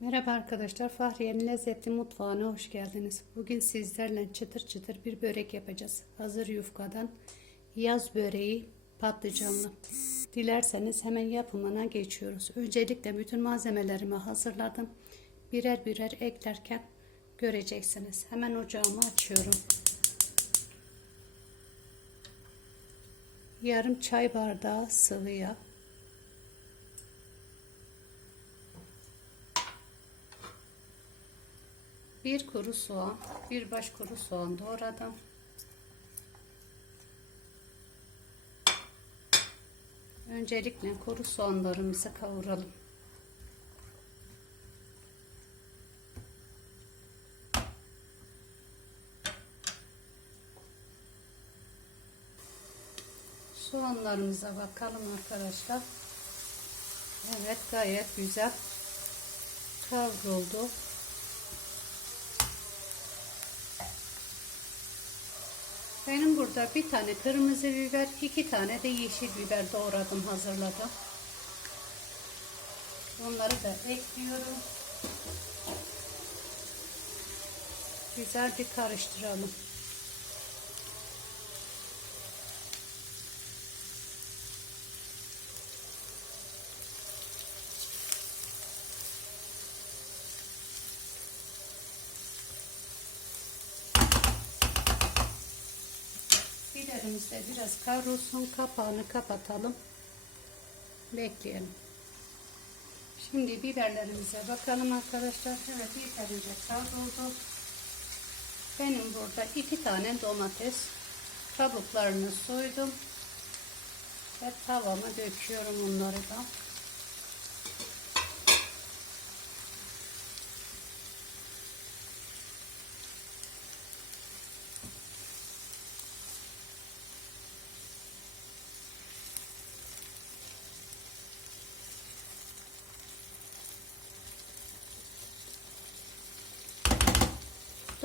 Merhaba arkadaşlar, Fahriye'nin lezzetli mutfağına hoş geldiniz. Bugün sizlerle çıtır çıtır bir börek yapacağız. Hazır yufkadan yaz böreği patlıcanlı. Dilerseniz hemen yapımına geçiyoruz. Öncelikle bütün malzemelerimi hazırladım. Birer birer eklerken göreceksiniz. Hemen ocağımı açıyorum. Yarım çay bardağı sıvı yağ. Bir kuru soğan, bir baş kuru soğan doğradım. Öncelikle kuru soğanlarımızı kavuralım. Soğanlarımıza bakalım arkadaşlar. Evet gayet güzel kavruldu. Benim burada bir tane kırmızı biber, iki tane de yeşil biber doğradım, hazırladım. Onları da ekliyorum. Güzel bir karıştıralım. Biberimiz de biraz kavrulsun. Kapağını kapatalım. Bekleyelim. Şimdi biberlerimize bakalım arkadaşlar. Evet yeterince kavruldu. Benim burada iki tane domates kabuklarını soydum. Ve tavama döküyorum onları da.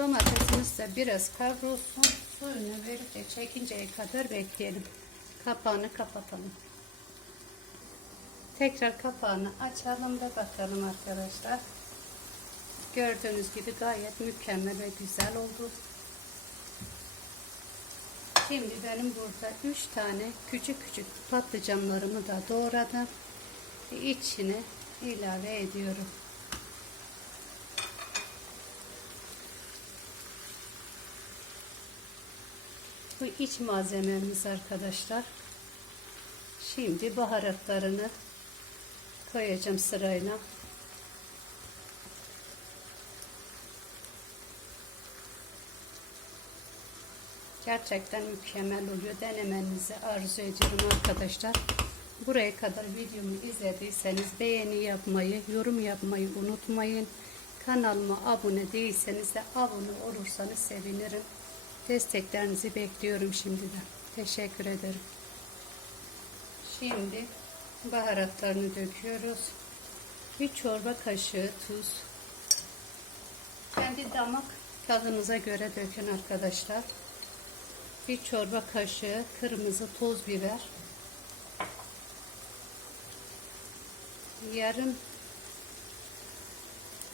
Domatesimiz de biraz kavrulsun. Suyunu verip de çekinceye kadar bekleyelim. Kapağını kapatalım. Tekrar kapağını açalım da bakalım arkadaşlar. Gördüğünüz gibi gayet mükemmel ve güzel oldu. Şimdi benim burada 3 tane küçük küçük patlıcanlarımı da doğradım. İçine ilave ediyorum. Bu iç malzememiz arkadaşlar. Şimdi baharatlarını koyacağım sırayla. Gerçekten mükemmel oluyor. Denemenizi arzu ediyorum arkadaşlar. Buraya kadar videomu izlediyseniz beğeni yapmayı, yorum yapmayı unutmayın. Kanalıma abone değilseniz de abone olursanız sevinirim. Desteklerinizi bekliyorum şimdiden. Teşekkür ederim. Şimdi baharatlarını döküyoruz. Bir çorba kaşığı tuz. Kendi damak tadınıza göre dökün arkadaşlar. Bir çorba kaşığı kırmızı toz biber. Yarım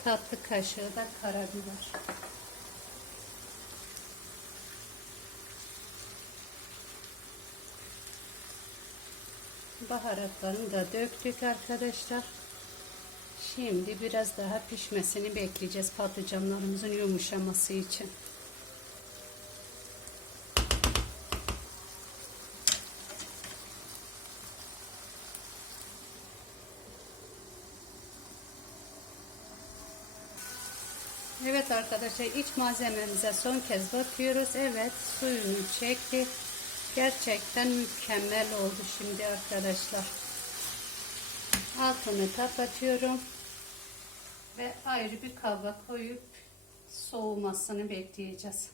tatlı kaşığı da karabiber. Baharatlarını da döktük arkadaşlar. Şimdi biraz daha pişmesini bekleyeceğiz patlıcanlarımızın yumuşaması için. Evet arkadaşlar iç malzememize son kez bakıyoruz. Evet suyunu çekti. Gerçekten mükemmel oldu şimdi arkadaşlar. Altını kapatıyorum. Ve ayrı bir kaba koyup soğumasını bekleyeceğiz.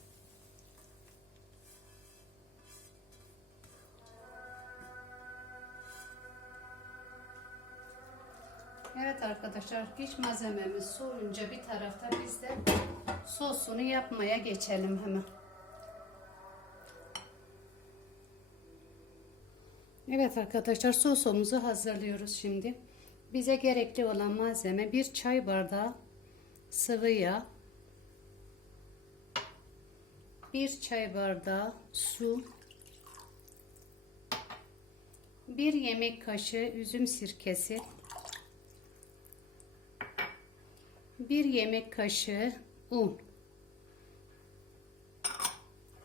Evet arkadaşlar iç malzememiz soğuyunca bir tarafta biz de sosunu yapmaya geçelim hemen. Evet arkadaşlar sosumuzu hazırlıyoruz şimdi. Bize gerekli olan malzeme bir çay bardağı sıvı yağ, bir çay bardağı su, bir yemek kaşığı üzüm sirkesi, bir yemek kaşığı un.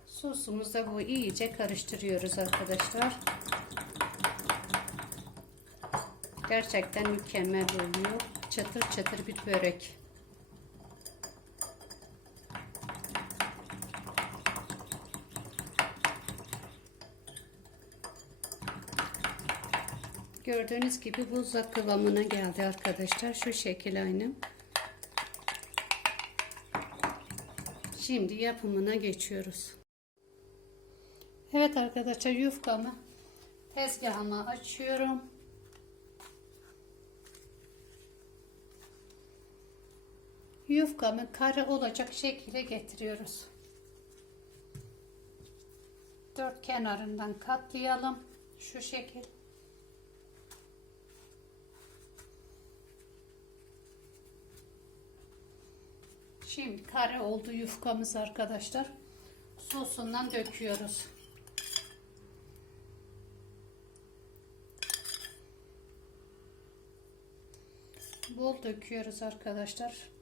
Sosumuzda bu iyice karıştırıyoruz arkadaşlar. Gerçekten mükemmel oluyor. Çatır çatır bir börek. Gördüğünüz gibi buzla kıvamına geldi arkadaşlar. Şu şekil aynı. Şimdi yapımına geçiyoruz. Evet arkadaşlar yufkamı tezgahıma açıyorum. Yufkamı kare olacak şekilde getiriyoruz. Dört kenarından katlayalım. Şu şekil. Şimdi kare oldu yufkamız arkadaşlar. Sosundan döküyoruz. Bol döküyoruz arkadaşlar.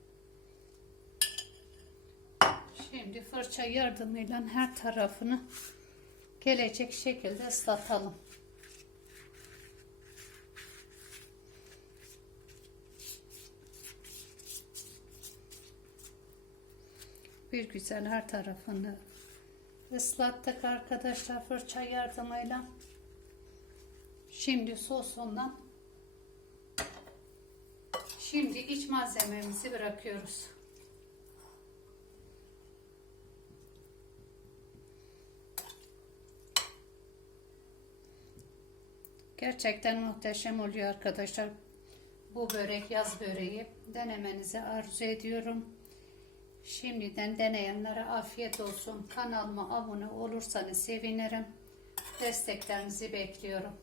Şimdi fırça yardımıyla her tarafını gelecek şekilde ıslatalım. Bir güzel her tarafını ıslattık arkadaşlar fırça yardımıyla. Şimdi sosundan şimdi iç malzememizi bırakıyoruz. Gerçekten muhteşem oluyor arkadaşlar. Bu börek yaz böreği denemenizi arzu ediyorum. Şimdiden deneyenlere afiyet olsun. Kanalıma abone olursanız sevinirim. Desteklerinizi bekliyorum.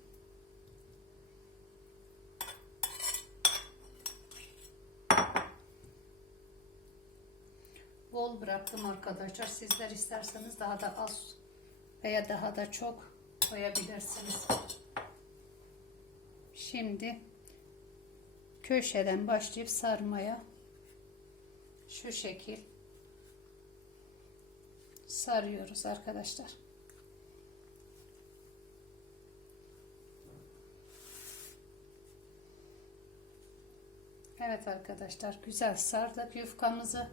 Bol bıraktım arkadaşlar. Sizler isterseniz daha da az veya daha da çok koyabilirsiniz. Şimdi köşeden başlayıp sarmaya şu şekil sarıyoruz arkadaşlar. Evet arkadaşlar güzel sardık yufkamızı.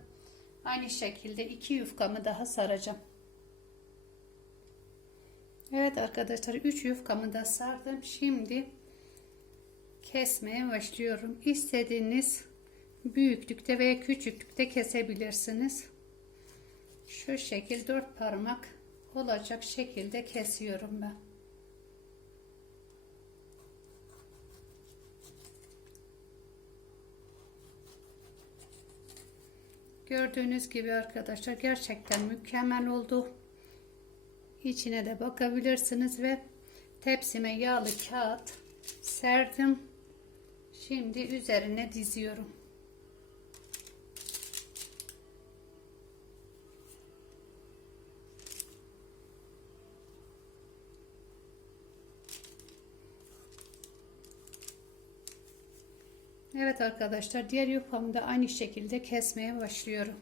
Aynı şekilde iki yufkamı daha saracağım. Evet arkadaşlar 3 yufkamı da sardım. Şimdi kesmeye başlıyorum. İstediğiniz büyüklükte veya küçüklükte kesebilirsiniz. Şu şekil dört parmak olacak şekilde kesiyorum ben. Gördüğünüz gibi arkadaşlar gerçekten mükemmel oldu. İçine de bakabilirsiniz ve tepsime yağlı kağıt serdim. Şimdi üzerine diziyorum. Evet arkadaşlar diğer yufamı da aynı şekilde kesmeye başlıyorum.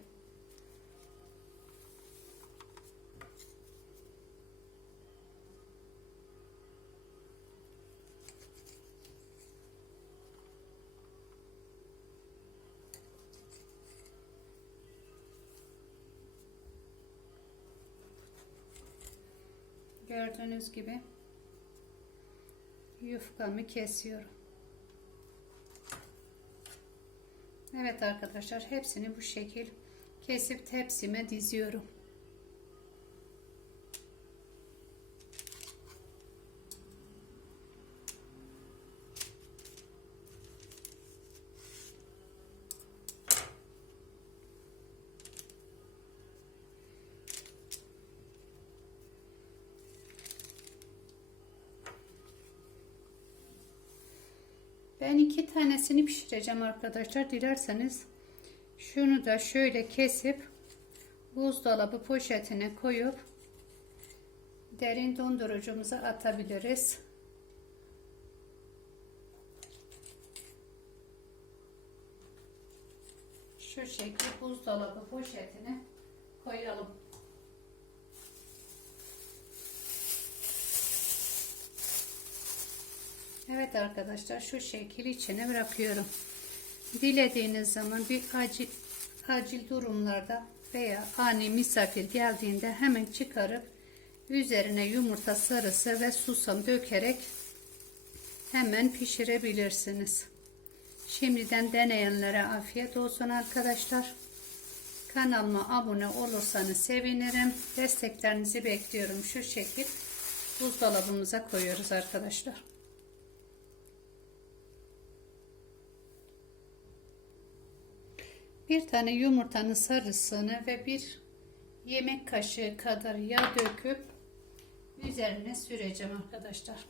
Gördüğünüz gibi yufkamı kesiyorum. Evet arkadaşlar hepsini bu şekil kesip tepsime diziyorum. Ben iki tanesini pişireceğim arkadaşlar. Dilerseniz şunu da şöyle kesip buzdolabı poşetine koyup derin dondurucumuza atabiliriz. Şu şekilde buzdolabı poşetine koyalım. Evet arkadaşlar şu şekil içine bırakıyorum. Dilediğiniz zaman bir acil, acil durumlarda veya ani misafir geldiğinde hemen çıkarıp üzerine yumurta sarısı ve susam dökerek hemen pişirebilirsiniz. Şimdiden deneyenlere afiyet olsun arkadaşlar. Kanalıma abone olursanız sevinirim. Desteklerinizi bekliyorum. Şu şekil buzdolabımıza koyuyoruz arkadaşlar. Bir tane yumurtanın sarısını ve bir yemek kaşığı kadar yağ döküp üzerine süreceğim arkadaşlar.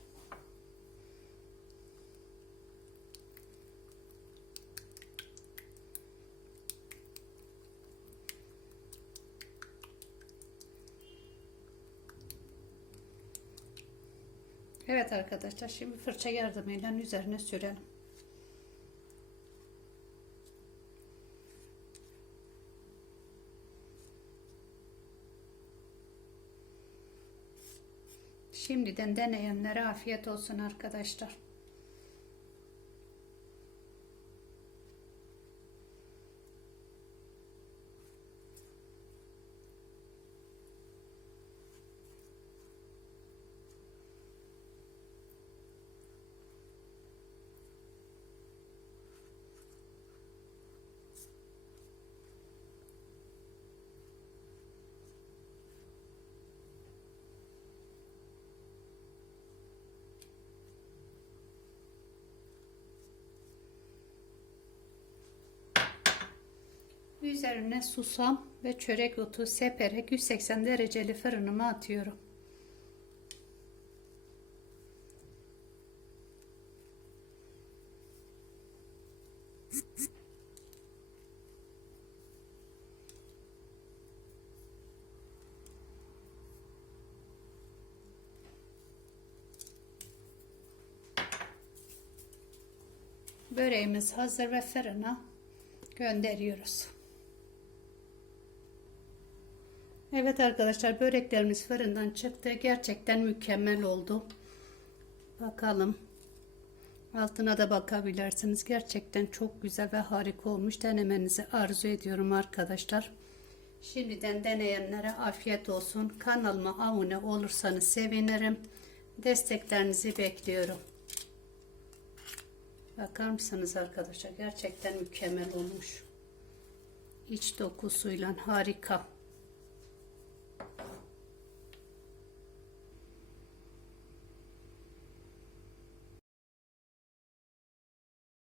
Evet arkadaşlar şimdi fırça yardımıyla üzerine sürelim. Şimdiden deneyenlere afiyet olsun arkadaşlar. Üzerine susam ve çörek otu seperek 180 dereceli fırınıma atıyorum. Böreğimiz hazır ve fırına gönderiyoruz. Evet arkadaşlar böreklerimiz fırından çıktı. Gerçekten mükemmel oldu. Bakalım. Altına da bakabilirsiniz. Gerçekten çok güzel ve harika olmuş. Denemenizi arzu ediyorum arkadaşlar. Şimdiden deneyenlere afiyet olsun. Kanalıma abone olursanız sevinirim. Desteklerinizi bekliyorum. Bakar mısınız arkadaşlar? Gerçekten mükemmel olmuş. İç dokusuyla harika.